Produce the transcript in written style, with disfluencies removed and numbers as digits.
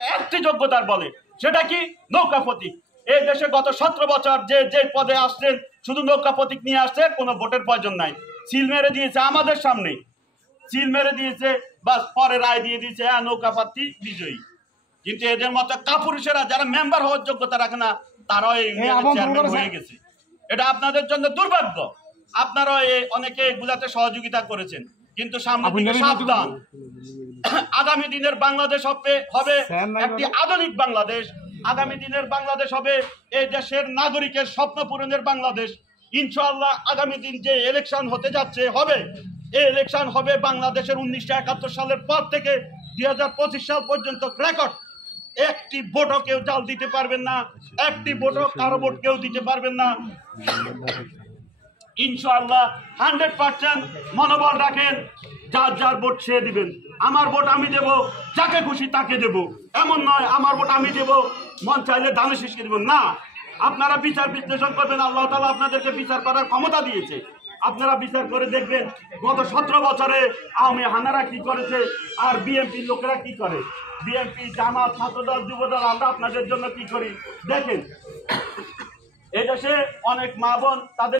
একটি যোগ্যতার বলে, সেটা কি? নৌকা প্রতীক। এই দেশে গত 17 বছর যে পদে আসছেন শুধু নৌকা প্রতীক নিয়ে আসছে, কোনো ভোটের প্রয়োজন নাই। সিল মেরে দিয়েছে আমাদের সামনে, সিল মেরে দিয়েছে, বাস পরে রায় দিয়ে দিয়েছে হ্যাঁ নৌকা প্রার্থী বিজয়ী। কিন্তু এদের মতো কাপুরুষেরা যারা মেম্বার হওয়ার যোগ্যতা রাখে না, তারাও এই ইউনিয়নের চেয়ারম্যান হয়ে গেছে। এটা আপনাদের জন্য দুর্ভাগ্য। আপনারাও অনেকে এগুলাতে সহযোগিতা করেছেন, কিন্তু সামনে দিকে সাবধান। আগামী দিনের বাংলাদেশ হবে একটি আধুনিক বাংলাদেশ। আগামী দিনের বাংলাদেশ হবে এই দেশের নাগরিকের স্বপ্ন পূরণের বাংলাদেশ। ইনশাআল্লাহ আগামী দিন যে ইলেকশন হতে যাচ্ছে এই ইলেকশন হবে বাংলাদেশের 1971 সালের পর থেকে 2025 সাল পর্যন্ত রেকর্ড। একটি ভোটও কেউ জাল দিতে পারবেন না, একটি ভোটও কারো ভোট কেউ দিতে পারবেন না। ইনশাআল্লাহ 100% মনোবল রাখেন, যার যার ভোট সে দিবেন। আমার ভোট আমি দেব, যাকে খুশি তাকে দেব, এমন নয় আমার ভোট আমি দেব, মন চাইলে ধানে শীষকে দেব না। আপনারা বিচার বিশ্লেষণ করবেন, আল্লাহ তাআলা আপনাদেরকে বিচার করার ক্ষমতা দিয়েছে। আপনারা বিচার করে দেখবেন গত 17 বছরে আওয়ামী হানারা কি করেছে আর বিএনপির লোকেরা কি করে। বিএনপি, জামাত, ছাত্রদল, যুবদল, আমরা আপনাদের জন্য কি করি দেখেন। এদেশে অনেক মা বোন তাদের